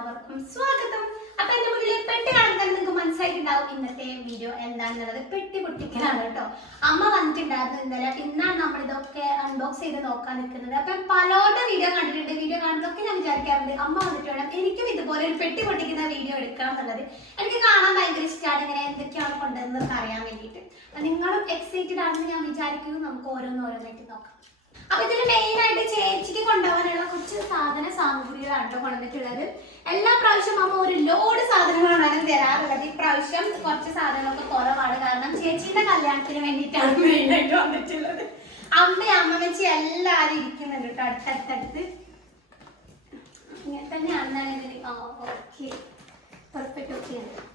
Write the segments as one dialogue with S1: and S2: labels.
S1: എല്ലാവർക്കും സ്വാഗതം. അപ്പൊ എന്റെ മുന്നിൽ പെട്ടി കാണുന്നത് നിങ്ങൾക്ക് മനസ്സിലായിട്ടുണ്ടാവും ഇന്നത്തെ വീഡിയോ എന്താണെന്നുള്ളത്. പെട്ടി പൊട്ടിക്കലാണ് കേട്ടോ. അമ്മ വന്നിട്ടുണ്ടായിരുന്നു ഇന്നലെ. ഇന്നാണ് നമ്മൾ ഇതൊക്കെ അൺബോക്സ് ചെയ്ത് നോക്കാൻ നിൽക്കുന്നത്. അപ്പൊ പലരുടെ വീഡിയോ കണ്ടിട്ടുണ്ട്. വീഡിയോ കാണുന്നതൊക്കെ ഞാൻ വിചാരിക്കാറുണ്ട്. അമ്മ വന്നിട്ട് വേണം എനിക്കും ഇതുപോലെ ഒരു പെട്ടി പൊട്ടിക്കുന്ന വീഡിയോ എടുക്കണം എന്നുള്ളത്. എനിക്ക് കാണാൻ ഭയങ്കര ഇഷ്ടമാണ് ഇങ്ങനെ എന്തൊക്കെയാണ് കൊണ്ടുവന്നതൊക്കെ അറിയാൻ വേണ്ടിയിട്ട്. അപ്പൊ നിങ്ങളും എക്സൈറ്റഡ് ആണെന്ന് ഞാൻ വിചാരിക്കുന്നു. നമുക്ക് ഓരോന്നോരോന്നായിട്ട് നോക്കാം. അപ്പൊ ഇതിൽ മെയിൻ ആയിട്ട് ചേച്ചിക്ക് കൊണ്ടുപോകാനുള്ള കുറച്ച് സാധന സാമഗ്രികളാണ് കേട്ടോ കൊണ്ടുവന്നിട്ടുള്ളത്. എല്ലാ പ്രാവശ്യം അമ്മ ഒരു ലോഡ് സാധനങ്ങളാണ് തരാറുള്ളത്. ഈ പ്രാവശ്യം കുറച്ച് സാധനങ്ങളൊക്കെ കുറവാണ്. കാരണം ചേച്ചിയുടെ കല്യാണത്തിന് വേണ്ടിട്ടാണ് മെയിൻ ആയിട്ട് വന്നിട്ടുള്ളത്. അമ്മ അമ്മ വെച്ച് എല്ലാവരും ഇരിക്കുന്നുണ്ട് കേട്ടോ അടുത്തടുത്തടുത്ത്. ഇങ്ങനെ തന്നെ ഇതിൽ ഓക്കെ. പെർഫെക്റ്റ് ഓക്കെ ഇങ്ങനെയാണ്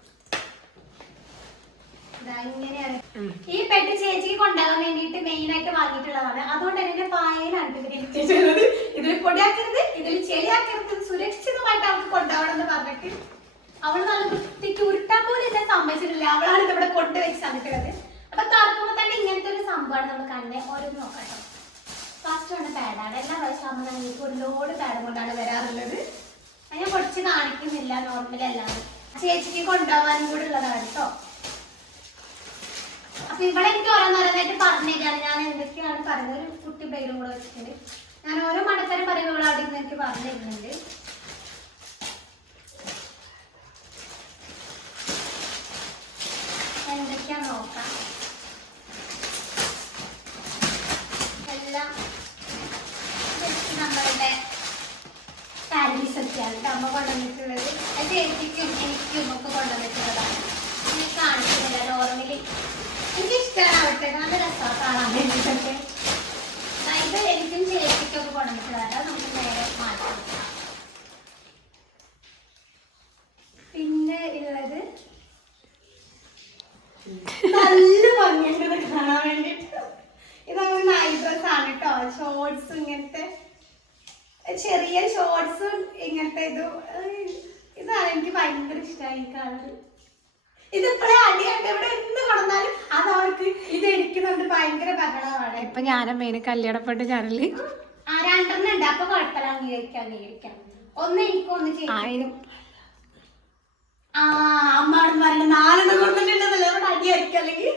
S1: ഈ പെട്ട് ചേച്ചിക്ക് കൊണ്ടാകാൻ വേണ്ടിയിട്ട് മെയിൻ ആയിട്ട് വാങ്ങിയിട്ടുള്ളതാണ്. അതുകൊണ്ട് തന്നെ പായലാണ് ഇതിൽ എത്തിയിട്ടുള്ളത് ഇതിൽ പൊടിയാക്കരുത് ഇതിൽ ചെളിയാക്കരുത് സുരക്ഷിതമായിട്ട് അവൾക്ക് കൊണ്ടാവണം എന്ന് പറഞ്ഞിട്ട് അവൾ നല്ല വൃത്തിക്ക് ഉരുട്ടാൻ പോലും എന്നെ സമ്മതിച്ചിട്ടില്ല. അവളാണ് ഇവിടെ കൊണ്ടുവച്ച് തന്നിട്ടുള്ളത്. അപ്പൊ തുറക്കുമ്പോൾ തന്നെ ഇങ്ങനത്തെ ഒരു സംഭവമാണ് നമ്മൾ അന്നെ ഓരോന്ന് നോക്കാം ഫസ്റ്റ് ആണ്. പാഡാണ് എല്ലാ പ്രാവശ്യം അമ്മ ഞങ്ങൾക്ക് ഒരു ലോഡ് പാഡ് കൊണ്ടാണ് വരാറുള്ളത്. ഞാൻ കുറച്ച് കാണിക്കുന്നില്ല നോർമലി അല്ലാതെ. ചേച്ചിക്ക് കൊണ്ടുപോകാനും കൂടെ ഉള്ളതാണ് കേട്ടോ. അപ്പൊ ഇവിടെ എനിക്ക് ഓരോന്നോരോന്നായിട്ട് പറഞ്ഞിരിക്കാൻ ഞാൻ എന്തൊക്കെയാണ് പറയുന്നത്? ഒരു കുട്ടി പേരും കൂടെ വെച്ചിട്ടുണ്ട്. ഞാൻ ഓരോ മടത്തരം പറയുമ്പോൾ ഇവിടെ അവിടെ ഇരുന്ന് എനിക്ക് പറഞ്ഞു തരുന്നുണ്ട്. എന്തൊക്കെയാന്ന് നോക്കാം. എല്ലാം നമ്മളുടെ പാരീസ് ഒക്കെയാണ്. അമ്മ കൊണ്ടുവന്നിട്ടുള്ളത് അത് ചേച്ചിക്കും എനിക്കും ഒക്കെ കൊണ്ടുവന്നിട്ടുള്ളതാണ് ഞാൻ കാണിക്കുന്നില്ല നോർമലി എനിക്ക് ഇഷ്ടമാവട്ടെ നല്ല രസമാണ് കാണാൻ വേണ്ടിയിട്ടൊക്കെ ദാ ഇത് എനിക്കും ചേച്ചിക്കും ഒക്കെ കൊണ്ടുവന്നിട്ടുള്ളതാണ് അത് നമുക്ക് നേരെ മാറ്റാം പിന്നെ ഉള്ളത് നല്ല ഭംഗിയുണ്ട് ഇത് കാണാൻ വേണ്ടിട്ട് ഇത് നമ്മൾ നൈറ്റ് ഡ്രസ് ആണ് കേട്ടോ ഷോർട്സ് ഇങ്ങനത്തെ ചെറിയ ഷോർട്സും ഇങ്ങനത്തെ ഇത് ഇതാണ് എനിക്ക് ഭയങ്കര ഇഷ്ടമായി ഇതിപ്പോഴേ എന്ത് കൊണ്ടാലും അത് അവർക്ക് ഇത് എടുക്കുന്നുണ്ട്. ഭയങ്കര ബഹളമാണ്.
S2: ഇപ്പൊ ഞാനമ്മേന് കല്യാണപ്പെട്ട് ചരൽ
S1: ആ രണ്ടെണ്ണം ഉണ്ട്. അപ്പൊ കുഴപ്പമില്ല. അംഗീകരിക്കാം അംഗീകരിക്കാം. ഒന്ന് എനിക്ക് ഒന്ന് ചെയ്യും ആ അമ്മ അവിടെ പറയുന്നത് നാലെണ്ണം അവിടെ അടിയായിരിക്കും അല്ലെങ്കിൽ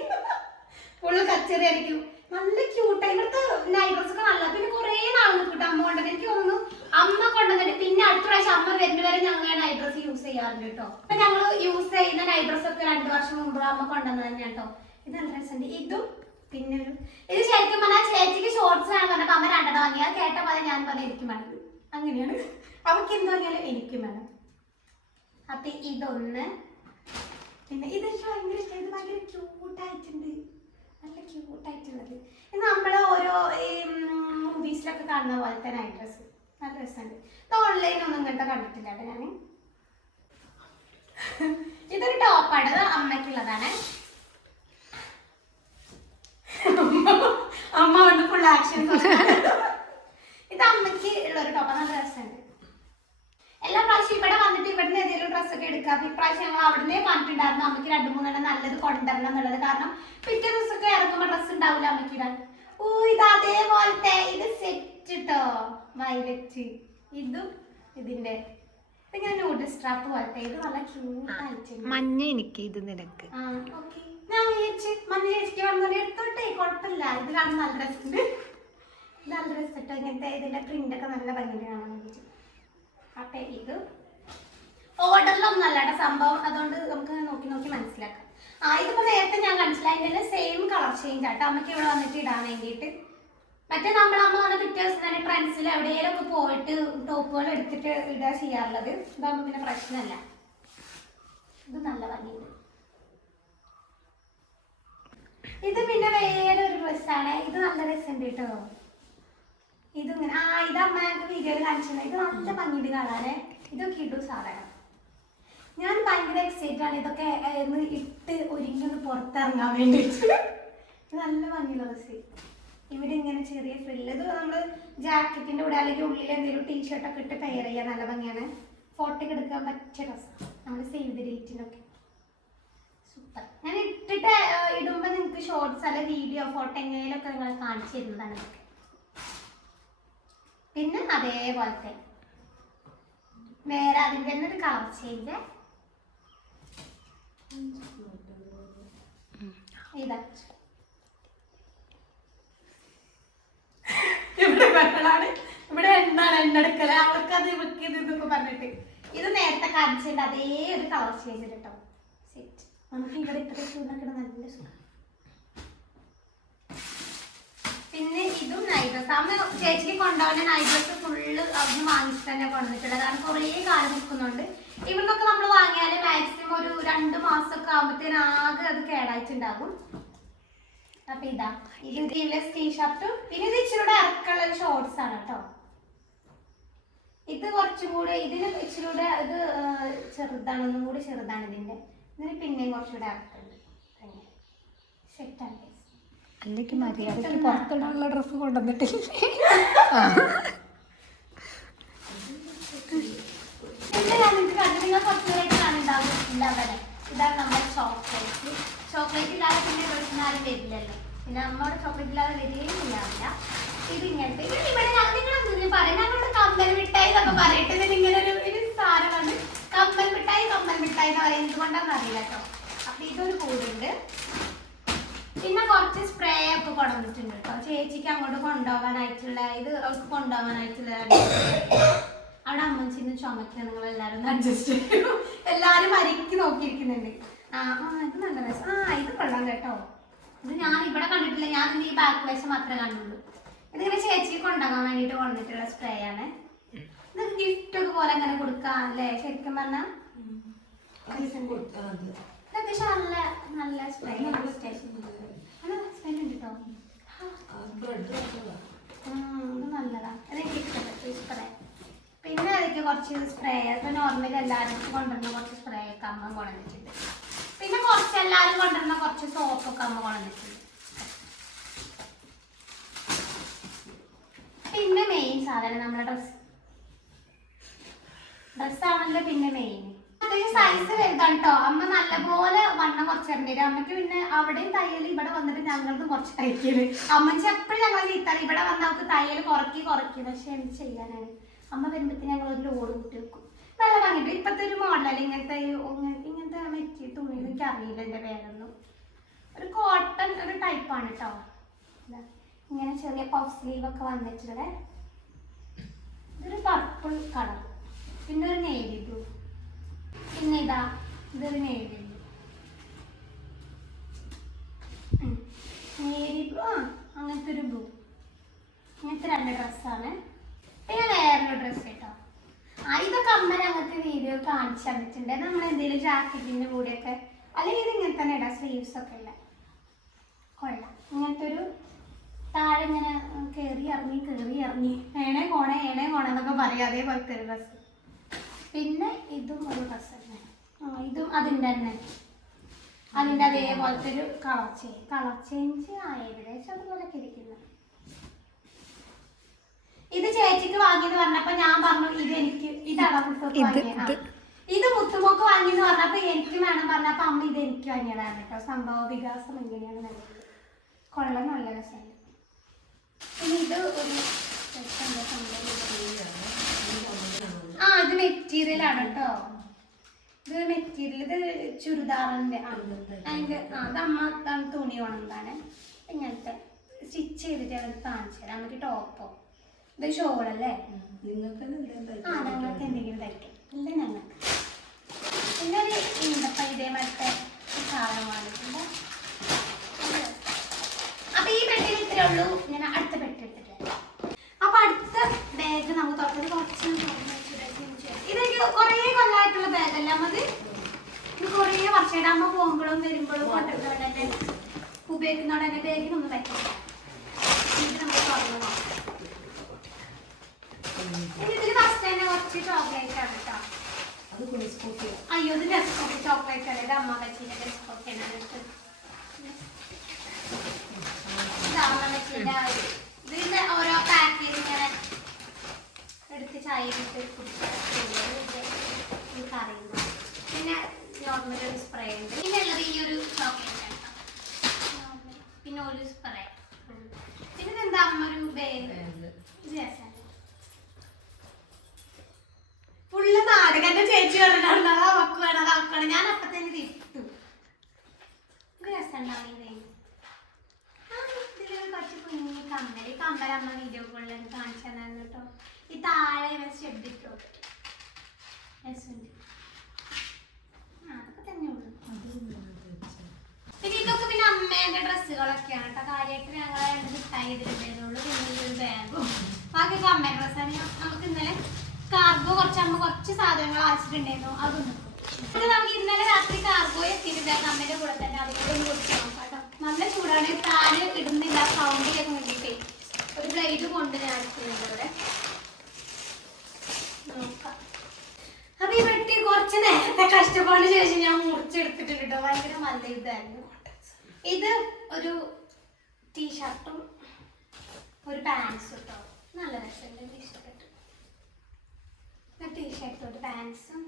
S1: ഫുള്ള് കച്ചറി ആയിരിക്കും. നല്ല ക്യൂട്ടാ ഇവിടുത്തെ ഡ്രസ് ഒക്കെ നല്ല. പിന്നെ കുറെ നാൾ നിൽക്കട്ടെ അമ്മ കൊണ്ടുവന്ന്. എനിക്ക് തോന്നുന്നു അമ്മ കൊണ്ടുവന്നിട്ട് പിന്നെ അടുത്ത പ്രാവശ്യം അമ്മ വരുന്ന വരെ ഞങ്ങൾ നൈറ്റ് യൂസ് ചെയ്യാറുണ്ട് കേട്ടോ. അപ്പൊ ഞങ്ങൾ യൂസ് ചെയ്യുന്ന നൈറ്റ് ഒക്കെ രണ്ടു വർഷം മുമ്പ് അമ്മ കൊണ്ടുവന്നത് തന്നെ കേട്ടോ. ഇത് നല്ല രസമുണ്ട്. ഇതും പിന്നെ ഒരു ഇത് ശരിക്കും പറഞ്ഞാൽ ചേച്ചിക്ക് ഷോർട്സ് വേണം പറഞ്ഞപ്പോ അമ്മ രണ്ടെണ്ണം വാങ്ങി. അത് കേട്ട പോലെ ഞാൻ പറഞ്ഞ എനിക്കും വേണം. അങ്ങനെയാണ്. അവൾക്ക് എന്ത് വാങ്ങിയാലും എനിക്കും വേണം. അപ്പൊ ഇതൊന്ന് പിന്നെ ഇതൊക്കെ ഭയങ്കര ഇഷ്ടം. ഇത് ഭയങ്കര ക്യൂട്ടായിട്ടുണ്ട് നല്ല ക്യൂട്ടായിട്ടുള്ളത് നമ്മളെ ഓരോ മൂവീസിലൊക്കെ കാണുന്ന പോലെ തന്നെ ഡ്രസ് നല്ല രസമുണ്ട്. ഇത് ഓൺലൈനൊന്നും ഇങ്ങനത്തെ കണ്ടിട്ടില്ല ഞാൻ ഇതൊരു ടോപ്പാണ് ഇത് അമ്മയ്ക്കുള്ളതാണ്. അമ്മ കൊണ്ട് ഫുൾ ആക്ഷൻ ഇത് അമ്മയ്ക്ക് ഉള്ള ഒരു ടോപ്പാണ് നല്ല രസമുണ്ട്. എല്ലാ പ്രാവശ്യം ഇവിടെ വന്നിട്ട് ഇവിടുന്ന് ഏതെങ്കിലും ഡ്രസ്സ് ഒക്കെ എടുക്കുക അപ്പൊ ഇപ്രാവശ്യം ഞങ്ങൾ അവിടുന്ന് പറഞ്ഞിട്ടുണ്ടായിരുന്നു അമ്മയ്ക്ക് രണ്ടു മൂന്നെണ്ണം നല്ലത് കൊണ്ടുവരണം എന്നുള്ളത്. കാരണം പിറ്റേ ദിവസമൊക്കെ ഇറങ്ങുമ്പോൾ ഡ്രസ്സ് ഉണ്ടാവില്ല അമ്മയ്ക്ക് ഇടാൻ. ഓ ഇത് അതേപോലത്തെ ഇത് സെറ്റ് കേട്ടോ വയലറ്റ് ഇതും ഇതിന്റെ നൂഡിൽ സ്ട്രാപ്പ് പോലത്തെ ഇത് നല്ല ക്യൂട്ട്
S2: മഞ്ഞ എനിക്ക് ഇത് നിനക്ക്.
S1: ഞാൻ വിചാരിച്ച് മഞ്ഞ ചേച്ചിക്ക് വേണമെന്ന് എടുത്തോട്ടെ കുഴപ്പമില്ല ഇത് കാണാൻ നല്ല ഡ്രസ്സ് നല്ല ഇങ്ങനത്തെ ഇതിന്റെ പ്രിന്റ് ഒക്കെ നല്ല ഭംഗിയാണ് കാണാൻ അപ്പൊ ഇത് ഓർഡറിലൊന്നും അല്ലാട്ടോ സംഭവം. അതുകൊണ്ട് നമുക്ക് നോക്കി നോക്കി മനസ്സിലാക്കാം. ആ ഇതിപ്പോ നേരത്തെ ഞാൻ മനസ്സിലായി സെയിം കളർ ചേഞ്ച് ആട്ടോ അമ്മയ്ക്ക് ഇവിടെ വന്നിട്ട് ഇടാൻ വേണ്ടിയിട്ട്. മറ്റേ നമ്മളെ അമ്മ വന്ന പിറ്റേ ദിവസം തന്നെ ട്രെൻഡ്സിൽ എവിടെയെങ്കിലും ഒക്കെ പോയിട്ട് ടോപ്പുകൾ എടുത്തിട്ട് ഇടാ ചെയ്യാറുള്ളത്. ഇതാകുമ്പോൾ പിന്നെ പ്രശ്നമല്ല. ഇത് നല്ല ഭംഗിയുണ്ട്. ഇത് പിന്നെ വേറെ ഒരു ഡ്രസ്സാണ് ഇത് നല്ല രസമുണ്ട് കേട്ടോ. ഇതിങ്ങനെ ആ ഇത് അമ്മ ഞങ്ങൾക്ക് വീഡിയോയിൽ കാണിച്ചിട്ടുണ്ട് ഇത് നല്ല ഭംഗിയിട്ട് കാണാനേ. ഇതൊക്കെ ഇട്ടു സാധനം ഞാൻ ഭയങ്കര എക്സൈറ്റഡ് ആണ്. ഇതൊക്കെ ഇട്ട് ഒരുങ്ങി ഒന്ന് പുറത്തിറങ്ങാൻ വേണ്ടിയിട്ട്. നല്ല ഭംഗിയുള്ള ഡ്രസ്സ് ഇവിടെ ഇങ്ങനെ ചെറിയ ഫ്രില്ല് ഇത് നമ്മൾ ജാക്കറ്റിന്റെ കൂടെ അല്ലെങ്കിൽ ഉള്ളിൽ എന്തെങ്കിലും ടീഷർട്ടൊക്കെ ഇട്ട് പെയർ ചെയ്യാൻ നല്ല ഭംഗിയാണ്. ഫോട്ടോക്ക് എടുക്കാൻ പറ്റിയ ഡ്രസ്സ് നമ്മൾ സേവ് ദ ഡേറ്റിനൊക്കെ സൂപ്പർ ഞാൻ ഇട്ടിട്ട് ഇടുമ്പോൾ നിങ്ങൾക്ക് ഷോർട്സ് അല്ലെങ്കിൽ വീഡിയോ ഫോട്ടോ എങ്ങനെയൊക്കെ നിങ്ങൾ കാണിച്ചു ഇതൊക്കെ. പിന്നെ അതേപോലത്തെ വേറെ അതിന്റെ തന്നെ ഒരു കളർ ഇതാ. ഇവിടെ എന്താണ് ഇവിടെ എണ്ണാണ് എണ്ണെടുക്കൽ അവർക്ക് അത് ഇവർക്ക് ഇതൊക്കെ പറഞ്ഞിട്ട്. ഇത് നേരത്തെ കാണിച്ചതിന്റെ അതേ ഒരു കളർ ചെയ്തിട്ടോ സെറ്റ് നമുക്ക് ഇവിടെ ഇത്ര ചൂടാക്കണം നല്ല സുഖം പിന്നെ അമ്മ ചേച്ചിക്ക് കൊണ്ടുപോകാൻ ഡ്രസ് ഫുള്ള് അവിടുന്ന് വാങ്ങിച്ച് തന്നെ കൊണ്ടുവന്നിട്ടുള്ളത്. കാരണം കുറേ കാലം നിൽക്കുന്നുണ്ട്. ഇവിടുന്നൊക്കെ നമ്മൾ വാങ്ങിയാൽ മാക്സിമം ഒരു രണ്ട് മാസമൊക്കെ ആകുമ്പോഴത്തേന് ആകെ അത് കേടായിട്ടുണ്ടാകും. അപ്പൊ ഇതാ. ഇത് സ്ലീവ്ലെസ് ടീഷർട്ടും പിന്നെ ഇത് ഇച്ചിരൂടെ ഇറക്കുള്ള ഷോർട്സ് ആണ് കേട്ടോ. ഇത് കുറച്ചും കൂടെ ഇതിന് ഇച്ചിരൂടെ ഇത് ചെറുതാണ്. ഒന്നും കൂടി ചെറുതാണ് ഇതിന്റെ. ഇതിന് പിന്നെയും കുറച്ചുകൂടെ ഇറക്കുണ്ട് സെറ്റാണ്
S2: അല്ലെങ്കിൽ മര്യാദയ്ക്ക് പുറത്തിടാനുള്ള ഡ്രസ്സ് കൊണ്ടുവന്നിട്ടില്ലേ?
S1: ചോക്ലേറ്റ് ചോക്ലേറ്റ് ഇല്ലാതെ പിന്നെ ഡ്രസ്സിന് ആരും വരില്ലല്ലോ. പിന്നെ നമ്മുടെ ചോക്ലേറ്റ് ഇല്ലാതെ വരികയും ഇല്ലാവില്ല ഇത് ഇങ്ങനത്തെ ഇത് ഇവിടെ ഞാൻ നിങ്ങൾ പറയാം ഞങ്ങളുടെ കമ്മൽ മിഠായി എന്നൊക്കെ പറയട്ടെ ഇതിന് ഇങ്ങനെ ഒരു ഒരു സാധനമാണ് കമ്മൽ മിഠായി കമ്മൽ മിഠായി എന്ന് പറയുന്നത് എന്തുകൊണ്ടാണെന്ന് അറിയില്ല കേട്ടോ അപ്പൊ ഇതൊരു കൂടുണ്ട് പിന്നെ കുറച്ച് സ്പ്രേ ഒക്കെ കൊണ്ടുവന്നിട്ടുണ്ട് കേട്ടോ ചേച്ചിക്ക് അങ്ങോട്ട് കൊണ്ടുപോകാനായിട്ടുള്ള ഇത് അവർക്ക് കൊണ്ടുപോകാനായിട്ടുള്ള അവിടെ അമ്മച്ചിന്ന് ചുമക്കുന്ന നിങ്ങൾ എല്ലാവരും അഡ്ജസ്റ്റ് ചെയ്യും എല്ലാവരും അരിക്ക് നോക്കിയിരിക്കുന്നുണ്ട്. ആ ആ ഇത് നല്ല രസം. ആ ഇത് കൊള്ളാം കേട്ടോ. ഇത് ഞാൻ ഇവിടെ കണ്ടിട്ടില്ല. ഞാൻ ഈ ബാക്ക് വശം മാത്രമേ കണ്ടുള്ളൂ ഇതിങ്ങനെ ചേച്ചിക്ക് കൊണ്ടാകാൻ വേണ്ടിയിട്ട് കൊണ്ടിട്ടുള്ള സ്പ്രേ ആണ്. ഇത് ഗിഫ്റ്റ് ഒക്കെ പോലെ അങ്ങനെ കൊടുക്കാം അല്ലേ? ശരിക്കും പറഞ്ഞാൽ ഇതൊക്കെ നല്ല നല്ല സ്പ്രേ സ്മെൽ ഉണ്ട് കേട്ടോ. ഉം, ഇത് നല്ലതാ. അതെനിക്ക് ഇഷ്ടപ്പെട്ടു സ്പ്രേ പിന്നെ അതിലേക്ക് കുറച്ച് സ്പ്രേ ഒക്കെ നോർമലി എല്ലാവരും കൊണ്ടുവരുന്ന കുറച്ച് സ്പ്രേ ഒക്കെ അമ്മ കൊണ്ടുവന്നിട്ടുണ്ട്. പിന്നെ കുറച്ച് എല്ലാവരും കൊണ്ടുവരുന്ന കുറച്ച് സോപ്പൊക്കെ അമ്മ കൊണ്ടുവന്നിട്ടുണ്ട്. പിന്നെ മെയിൻ സാധനം നമ്മുടെ ഡ്രസ്സ് ഡ്രസ്സാണല്ലോ പിന്നെ മെയിൻ അത്യാവശ്യം സൈസ് വലുതാണ് കേട്ടോ അമ്മ നല്ലപോലെ വണ്ണം കുറച്ചിട്ടുണ്ട്. അമ്മയ്ക്ക് പിന്നെ അവിടെയും തയ്യൽ ഇവിടെ വന്നിട്ട് ഞങ്ങൾക്ക് കുറച്ച് തയ്ക്കൽ. അമ്മച്ചി എപ്പോഴും ഞങ്ങൾ ചീത്തറി ഇവിടെ വന്ന അവർക്ക് തയ്യൽ കുറക്കി കുറക്കി. പക്ഷെ എന്ത് ചെയ്യാനാണ്? അമ്മ വരുമ്പോഴത്തേക്ക് ഞങ്ങൾ ഒരു ലോഡ് കൂട്ടി വെക്കും. നല്ല ഭംഗിയുണ്ട്. ഇപ്പത്തെ ഒരു മോഡൽ ഇങ്ങനത്തെ ഇങ്ങനത്തെ മെറ്റി തുണി എനിക്ക് അറിയില്ല എന്റെ പേരൊന്നും. ഒരു കോട്ടൺ ഒരു ടൈപ്പാണ് കേട്ടോ ഇങ്ങനെ ചെറിയ പഫ് സ്ലീവ് ഒക്കെ വന്നിട്ടുള്ളത്. ഇതൊരു പർപ്പിൾ കളർ പിന്നെ ഒരു നേവി ബ്ലൂ പിന്നെ ഇതാ ഇതൊരു അങ്ങനത്തെ ഒരു ബ്ലൂ ഇങ്ങനത്തെ രണ്ട് ഡ്രസ്സാണ് പിന്നെ വേറൊരു ഡ്രസ്സ് കേട്ടോ. ആ ഇതൊക്കെ അമ്മ അങ്ങനത്തെ വീഡിയോ കാണിച്ചു തന്നിട്ടുണ്ട്. നമ്മൾ എന്തെങ്കിലും ജാക്കറ്റിന്റെ കൂടെയൊക്കെ അല്ലെങ്കിൽ ഇത് ഇങ്ങനെ തന്നെ ഇടാം സ്ലീവ്സ് ഒക്കെ ഉള്ള കൊള്ളാം. ഇങ്ങനത്തെ ഒരു താഴെ ഇങ്ങനെ കയറി ഇറങ്ങി കയറി ഇറങ്ങി. ഏണേ കോണേ ഏണേ കോണേ എന്നൊക്കെ പറയാം അതേപോലത്തെ ഒരു ഡ്രസ്സ് പിന്നെ ഇതും ഒരു ഡ്രസ്സ് തന്നെ. ആ ഇതും അതിന്റെ തന്നെ. അതിന്റെ അതേപോലത്തെ ഒരു കളർ ചേഞ്ച് കളർ ചേഞ്ച് ആ ഏകദേശം അതുപോലൊക്കെ ഇരിക്കുന്നത് ഇത് ചേച്ചിക്ക് വാങ്ങിയെന്ന് പറഞ്ഞപ്പോ ഞാൻ പറഞ്ഞു ഇത് എനിക്ക് ഇതാണ് മുത്തോക്ക്
S2: ഇത്,
S1: വാങ്ങിയത്.
S2: ഇത്.
S1: മുത്തുമോക്ക് വാങ്ങിയെന്ന് പറഞ്ഞപ്പോ എനിക്ക് വേണം പറഞ്ഞപ്പോ അമ്മ ഇത് എനിക്ക് വാങ്ങിയതാണ് കേട്ടോ സംഭവ വികാസം എങ്ങനെയാണ് നല്ലത് കൊള്ളാൻ നല്ല രസമുണ്ട്. പിന്നെ ഇത് ഒരു എന്താ സംഭവം? ആ ഇത് മെറ്റീരിയൽ ആണ് കേട്ടോ ഇത് മെറ്റീരിയൽ ഇത് ചുരിദാറിന്റെ ആ അതിന്റെ അത് അമ്മ തുണി ഉണങ്ങാണ് ഇങ്ങനത്തെ സ്റ്റിച്ച് ചെയ്തിട്ട് കാണിച്ചു തരാം. നമുക്ക് ടോപ്പോ ഇത് ഷോളല്ലേ ആ ഞങ്ങൾക്ക് എന്തെങ്കിലും തയ്ക്കാം ഇല്ല ഞങ്ങൾക്ക്. പിന്നെ ഒരു ഇതേ ഇതേപോലത്തെ ഒരു സാധനം വാങ്ങിയിട്ടുണ്ട്. അപ്പൊ ഈ പെട്ടിയിൽ ഇത്രേ ഉള്ളൂ. ഞാൻ അടുത്ത പെട്ടി എടുത്തിട്ട് അപ്പൊ അടുത്ത ബാഗ് നമുക്ക് തുറക്കുന്നത് കുറച്ച് തുറന്ന് വെച്ചിട്ട് ഇതൊക്കെ കുറേ കൊല്ലമായിട്ടുള്ള ബാഗല്ല മതി ഇത് വർഷമായിട്ട് അമ്മ പോകുമ്പോഴും വരുമ്പോഴും കൊണ്ടുവരുന്നവിടെ തന്നെ. ഉപയോഗിക്കുന്നവിടെ തന്നെ ബാഗിനൊന്നും പറ്റില്ല ഇത് നമുക്ക് തുറന്ന് നോക്കാം ഇനി ഇതിൽ ഫസ്റ്റ് തന്നെ കുറച്ച് ചോക്ലേറ്റ് ആണ് കേട്ടോ അയ്യോ ഇത് ചോക്ലേറ്റ് ഇത് അമ്മ ആണ്. വെച്ചിട്ട് ഇതിന്റെ ഓരോ പാക്കിൽ ഇങ്ങനെ എടുത്ത് ചായ ഇട്ട് കുടിക്കുക അറിയുന്നു പിന്നെ നോർമൽ ഒരു സ്പ്രേ ഉണ്ട് പിന്നെ ഉള്ളത് ഈ ഒരു ചോക്ലേറ്റ് ആണ് ട്ടോ. Normal. പിന്നെ ഒരു സ്പ്രേ പിന്നെ ഇതെന്താ അമ്മ ഒരു ബാഗ് ഇത് രസമാണ് ഫുള്ള് നാല് എന്റെ ചേച്ചി പറഞ്ഞിട്ടുണ്ട് അത് അവക്ക് വേണം അത് അവക്ക് വേണം ഞാൻ അപ്പൊ തന്നെ തിട്ടു ഇത് രസമുണ്ടാവില്ലേ ആ, ഇതിൽ കുറച്ച് കുഞ്ഞി കമ്മൽ ഈ കമ്മൽ അമ്മ വീഡിയോ കോളിൽ കാണിച്ചു തന്നായിരുന്നു കേട്ടോ ഈ താഴെ സ്റ്റെഡ് ഇട്ടോ രസമുണ്ട് ആ അതൊക്കെ തന്നെ ഉള്ളു പിന്നെ ഇതൊക്കെ പിന്നെ അമ്മേന്റെ നമുക്ക് ഇന്നലെ കാർഗോ കുറച്ച് അമ്മ കുറച്ച് സാധനങ്ങൾ അയച്ചിട്ടുണ്ടായിരുന്നു അതൊന്നും നമുക്ക് ഇന്നലെ രാത്രി കാർഗോ എത്തിയിട്ടുണ്ടായിരുന്നു അമ്മേന്റെ കൂടെ തന്നെ ഒരു ബ്ലൈഡ് കൊണ്ട് ഞാൻ ഇവിടെ. അപ്പൊ ഈ വെട്ടി കുറച്ച് നേരത്തെ കഷ്ടപ്പാടിന് ശേഷം ഞാൻ മുറിച്ചെടുത്തിട്ടുണ്ട് കേട്ടോ. ഭയങ്കര നല്ല ഇതായിരുന്നു ഇത് ഒരു ടീഷർട്ടും ഒരു പാൻസും കേട്ടോ നല്ല രസമുണ്ട് എനിക്ക് ഇഷ്ടപ്പെട്ടു ടീഷർട്ടും ഒരു പാൻസും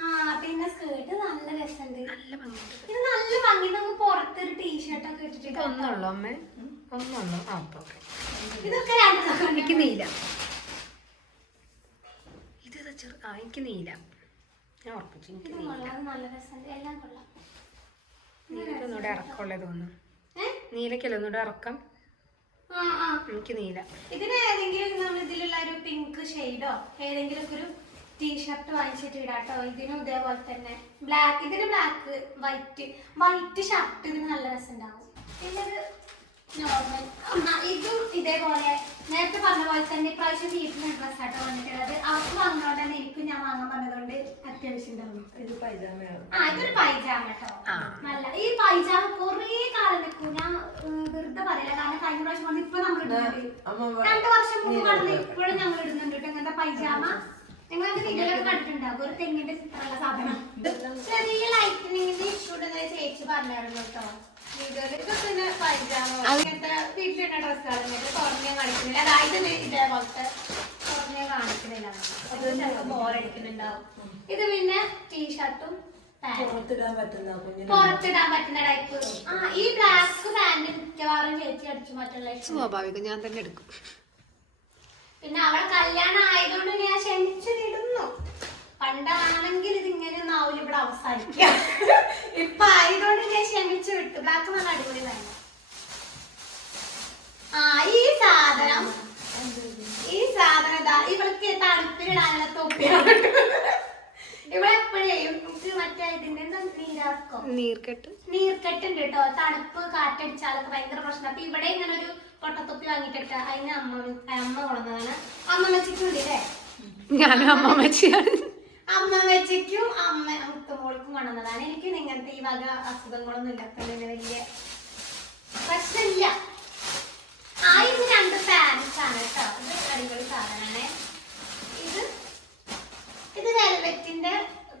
S1: ആ പിന്നെ സ്കേർട്ട് നല്ല രസമുണ്ട് ഇത് നല്ല ഭംഗി. നമുക്ക് പുറത്തൊരു ടീഷർട്ടൊക്കെ ഇട്ടിട്ട്
S2: ഒന്നുള്ളൂ അമ്മേ. ഒന്നുള്ളൂ. ആ ഓക്കെ
S1: ഇതൊക്കെ രണ്ടു
S2: നീല. ചെറു ആ എനിക്ക് നീല. ഞാൻ ഉറപ്പിച്ചു എനിക്ക് നീല. നീലക്ക് ഒന്നുകൂടെ ഇറക്കമുള്ളത് തോന്നുന്നു
S1: ഏ?
S2: നീലക്കല്ല ഒന്നുകൂടെ ഇറക്കം. എനിക്ക് നീല.
S1: ഇതിന് ഏതെങ്കിലും നമ്മൾ ഇതിലുള്ള ഒരു പിങ്ക് ഷെയ്ഡോ ഏതെങ്കിലും ഒരു ടീഷർട്ട് വാങ്ങിച്ചിട്ട് ഇടാട്ടോ. ഇതിനും ഇതേപോലെ തന്നെ. ബ്ലാക്ക് ഇതിന് ബ്ലാക്ക് വൈറ്റ് വൈറ്റ് ഷർട്ട് ഇതിന് നല്ല പിന്നെ ഇത് നോർമൽ. ഇതും ഇതേപോലെ നേരത്തെ പറഞ്ഞ പോലെ തന്നെ ഇപ്രാവശ്യം വീട്ടിൽ ഡ്രസ് ആട്ടോ വന്നിട്ടുള്ളത്. അവർക്ക് വാങ്ങുന്നതുകൊണ്ട് തന്നെ എനിക്കും ഞാൻ വാങ്ങാൻ പറഞ്ഞതുകൊണ്ട് അത്യാവശ്യം ഉണ്ടാവും
S3: ഇത് പൈജാമയാണ്
S1: ആ ഇതൊരു പൈജാമ കേട്ടോ. നല്ല ഈ പൈജാമ കുറേ കാലം നിൽക്കും. ഞാൻ വെറുതെ പറയില്ല. കാരണം കഴിഞ്ഞ പ്രാവശ്യം വന്ന് ഇപ്പൊ നമ്മൾ ഇടുന്നുണ്ട്
S3: അമ്മ വ-
S1: വർഷം മുമ്പ് കടന്ന് ഇപ്പോഴും ഞങ്ങൾ ഇടുന്നുണ്ട് ഇങ്ങനത്തെ പൈജാമ. നിങ്ങൾ അത് വീഡിയോയിലൊക്കെ കണ്ടിട്ടുണ്ടാവും. ഒരു തെങ്ങിന്റെ ചിത്രമുള്ള സാധനം. ചെറിയ ലൈറ്റനിങ്ങിന്റെ ഇഷ്യൂ ഉണ്ടെന്ന് ചേച്ചി പറഞ്ഞായിരുന്നു കേട്ടോ. ഡ്രസ്സുകൾ കാണിക്കുന്നില്ല. അതായത് ഇതേപോലത്തെ തുറഞ്ഞ കാണിക്കുന്നില്ല. അത് ചിലപ്പോൾ ബോറടിക്കുന്നുണ്ടാവും ഇത് പിന്നെ ടീഷർട്ടും
S3: പുറത്തിടാൻ പറ്റുന്ന
S1: ടൈപ്പ് ആ ഈ ബ്ലാക്ക് പാന്റ് മിക്കവാറും ചേച്ചി അടിച്ചു മാറ്റുള്ള.
S2: സ്വാഭാവികം ഞാൻ തന്നെ എടുക്കും.
S1: പിന്നെ അവളെ കല്യാണം ആയതുകൊണ്ട് ഞാൻ ക്ഷമിച്ചിടുന്നു പണ്ടാണെങ്കിൽ ഇതിങ്ങനെ ആവില്ല ഇവിടെ അവസാനിക്ക. ഇപ്പൊ ആയതുകൊണ്ട് ഞാൻ ക്ഷമിച്ചു വിട്ടു. ബ്ലാക്ക് നല്ല അടിപൊളി തന്നെ ആ. ഈ സാധനം. ഈ സാധനം ഇവൾക്ക് തണുപ്പിലിടാനുള്ള തൊപ്പിയാണ്
S2: നീർക്കെട്ട്.
S1: നീർക്കെട്ടുണ്ട് കേട്ടോ തണുപ്പ് കാറ്റടിച്ചാലൊക്കെ ഭയങ്കര പ്രശ്നം. അപ്പൊ ഇവിടെ ഇങ്ങനെ ഒരു പൊട്ടത്തൊപ്പി വാങ്ങിട്ടിട്ട് അതിന് അമ്മ അമ്മ കൊണ്ടുവന്നതാണ്. അമ്മ വെച്ചിട്ടുണ്ട് അല്ലേ
S2: ഞാനും അമ്മ മച്ചിയാണ്
S1: അമ്മ വെച്ചിക്കും അമ്മ മുത്തുമോൾക്കും കൊണ്ടുവന്നതാണ്. എനിക്ക് ഇങ്ങനത്തെ ഈ വക അസുഖങ്ങളൊന്നും ഇല്ല പിന്നെ വലിയ പ്രശ്നമില്ല. ആ ഇത് രണ്ട് പാൻസ് ആണ് കേട്ടോ. ഇത് അടിപൊളി സാധനമാണ്. ഇത് ഇത് വെൽവെറ്റിന്റെ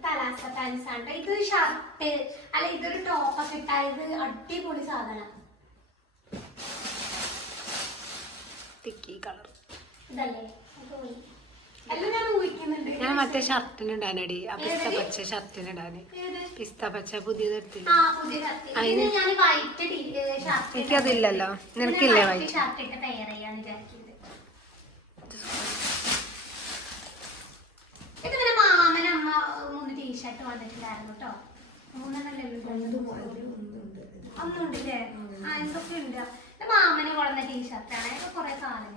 S1: പലാസ പാൻസ് ആണ്. ഇത് ഷർട്ട് അല്ല ഇതൊരു ടോപ്പൊക്കെ ഒക്കെ ഇത് അടിപൊളി സാധനം.
S2: കളർ
S1: ഇതല്ലേ? ഞാൻ
S2: മറ്റേ ഷർട്ടിന് ഇടാനടി ആ പിസ്ത പച്ച ഷർട്ടിന് ഇടാന് പിസ്ത പച്ച പുതിയത്
S1: പുതിയ ഷർട്ട് ഇത് ഞാൻ
S2: എനിക്കതില്ലല്ലോ. നിനക്കില്ലേ വൈറ്റ്
S1: ഷർട്ട് ഇട്ട് പെയർ ചെയ്യാന്ന് വിചാരിക്കുന്നത് ഇത് പിന്നെ മാമൻ അമ്മ മൂന്ന് ടീഷർട്ട് വന്നിട്ടുണ്ടായിരുന്നു കേട്ടോ മൂന്നെണ്ണല്ലേ ഒന്നുണ്ട് അല്ലേ ആ എന്തൊക്കെ ഉണ്ട് മാമന് കൊള്ളുന്ന ടീഷർട്ടാണ് കൊറേ കുറെ കാലം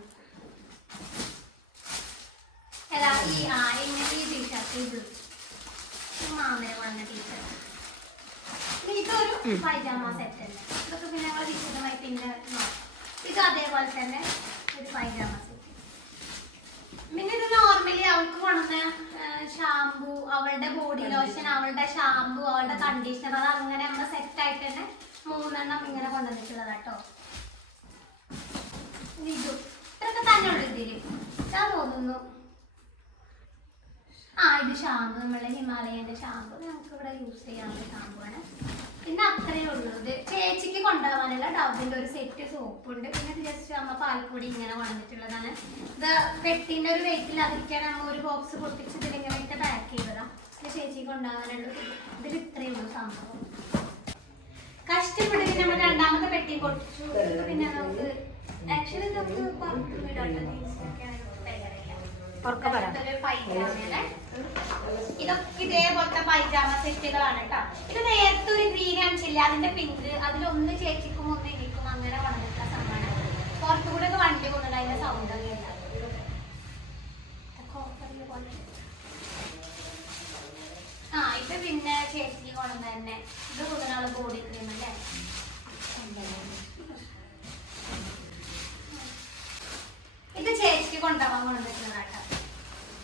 S1: അല്ല ഈ ആ ഇങ്ങനെ ഈ ടീഷർട്ട് ഇത് മാമന് കൊള്ളുന്ന ടീഷർട്ട് ഇതൊരു പൈജാമ സെറ്റ് അല്ലേ? ഇതൊക്കെ പിന്നെ ഞങ്ങൾ വിശദമായി പിന്നെ നോക്കാം. ഇത് അതേപോലെ തന്നെ ഒരു പൈജാമ സെറ്റ് പിന്നെ ഇത് നോർമലി അവൾക്ക് കൊണ്ടുവന്ന ഷാംപൂ അവളുടെ ബോഡി ലോഷൻ അവളുടെ ഷാംപൂ അവളുടെ കണ്ടീഷണർ അത് അങ്ങനെ നമ്മൾ സെറ്റ് ആയിട്ട് തന്നെ മൂന്നെണ്ണം ഇങ്ങനെ കൊണ്ടുവന്നിട്ടുള്ളത് കേട്ടോ ഇത് ഇതൊക്കെ തന്നെ ഉള്ളു ഇതിൽ. ഞാൻ തോന്നുന്നു. ആ ഇത് ഷാമ്പു നമ്മളെ ഹിമാലയന്റെ ഷാമ്പു നമുക്ക് ഇവിടെ യൂസ് ചെയ്യാനുള്ള ഷാമ്പു ആണ് പിന്നെ അത്രയേ ഉള്ളൂ. ഇത് ചേച്ചിക്ക് കൊണ്ടുപോകാനുള്ള ഡബിന്റെ ഒരു സെറ്റ് സോപ്പ് ഉണ്ട്. പിന്നെ ജസ്റ്റ് അമ്മ പാൽപ്പൊടി ഇങ്ങനെ വന്നിട്ടുള്ളതാണ്. ഇത് പെട്ടിന്റെ ഒരു വെയിറ്റില്ലാതിരിക്കാൻ അമ്മ ഒരു ബോക്സ് പൊട്ടിച്ച് ഇതിലിങ്ങനെ ഇട്ട് പാക്ക് ചെയ്തതാ. പിന്നെ ചേച്ചിക്ക് കൊണ്ടുപോകാനുള്ള ഇതിൽ ഇത്രയേ ഉള്ളൂ സംഭവം. കഷ്ടപ്പെട്ട് നമ്മൾ രണ്ടാമത്തെ പെട്ടി പൊട്ടിച്ചു. പിന്നെ നമുക്ക് ആക്ച്വലി നമുക്ക് പുറത്ത് ഇതൊക്കെ ഇതേപോലത്തെ പൈജാമ സെറ്റുകളാണ് കേട്ടോ. ഇത് നേരത്തെ ഒരു ഗ്രീൻ കാണിച്ചില്ല? അതിന്റെ പിങ്ക് അതിലൊന്ന് ചേച്ചിക്കും ഒന്ന് എനിക്കും അങ്ങനെ വന്നിട്ടുള്ള സംഭവമാണ്. പുറത്തുകൂടെ ഒക്കെ വണ്ടി കൊണ്ടുണ്ട് അതിന്റെ സൗണ്ട് ഒക്കെ ആ ഇത് പിന്നെ ചേച്ചിക്ക് കൊണ്ടുവന്ന തന്നെ. ഇത് കുതിനാൾ ബോഡി ക്രീം അല്ലേ? ഇത് ചേച്ചിക്ക് കൊണ്ടുപോകാൻ കൊണ്ടുവന്നിട്ടുള്ളതാട്ടോ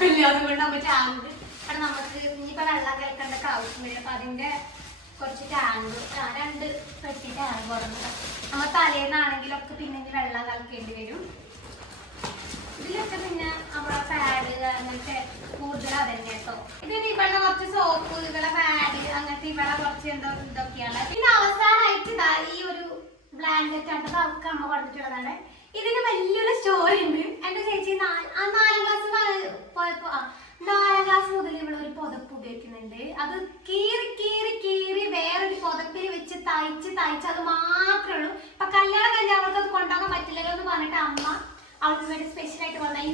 S1: അതുകൊണ്ട് നമ്മൾ ടാങ്ക്. അവിടെ നമുക്ക് ഇനിയിപ്പോ വെള്ളം കേൾക്കേണ്ട ആവശ്യമില്ല അപ്പൊ അതിന്റെ കുറച്ച് ടാങ്ക് രണ്ട് പെട്ടി ടാങ്ക് നമ്മ തലേന്നാണെങ്കിലൊക്കെ പിന്നെ ഇനി വെള്ളം കലക്കേണ്ടി വരും. ഇതിലൊക്കെ പിന്നെ നമ്മളെ പാഡ് അങ്ങനത്തെ കൂടുതൽ അതന്നെ കേട്ടോ ഇത് ഇവിടെ കുറച്ച് സോപ്പ് ഇവിടെ പാഡ് അങ്ങനത്തെ ഇവിടെ കുറച്ച് എന്തോ ഇതൊക്കെയാണ്. പിന്നെ അവസാനമായിട്ട് ഈ ഒരു ബ്ലാങ്കറ്റ് ആണ്. അവർക്ക് അമ്മ പറഞ്ഞിട്ടുള്ളതാണ് ഇതിന് വലിയൊരു സ്റ്റോറി ഉണ്ട്. എന്റെ ചേച്ചി ആ നാലാം ക്ലാസ് പോയപ്പോ നാലാം ക്ലാസ് മുതൽ ഇവൾ ഒരു പുതപ്പ് ഉപയോഗിക്കുന്നുണ്ട്. അത് കീറി കീറി കീറി വേറൊരു പുതപ്പിൽ വെച്ച് തയ്ച്ച് തയ്ച്ച് അത് മാത്രമേ ഉള്ളൂ. ഇപ്പൊ കല്യാണം കഴിഞ്ഞാൽ അവൾക്ക് അത് കൊണ്ടുപോകാൻ പറ്റില്ലല്ലോ എന്ന് പറഞ്ഞിട്ട് അമ്മ അവൾക്ക് വേണ്ടി സ്പെഷ്യൽ ആയിട്ട് കൊണ്ടുപോയി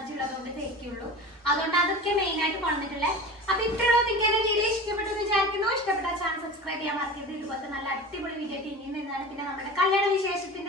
S1: അലർജി ഉള്ളതുകൊണ്ട് തേക്കുള്ളൂ. അതുകൊണ്ട് അതൊക്കെ മെയിൻ ആയിട്ട് കൊണ്ടിട്ടുള്ളത് അപ്പൊ ഇത്രയുള്ള വീഡിയോ ഇഷ്ടപ്പെട്ടു വിചാരിക്കുന്നു. ഇഷ്ടപ്പെട്ട ചാനൽ സബ്സ്ക്രൈബ് ചെയ്യാൻ മറക്കരുത്. ഇതുപോലത്തെ നല്ല അടിപൊളി വീഡിയോ ഇനിയും വരുന്നതാണ്. പിന്നെ നമ്മുടെ കല്യാണ വിശേഷത്തിൽ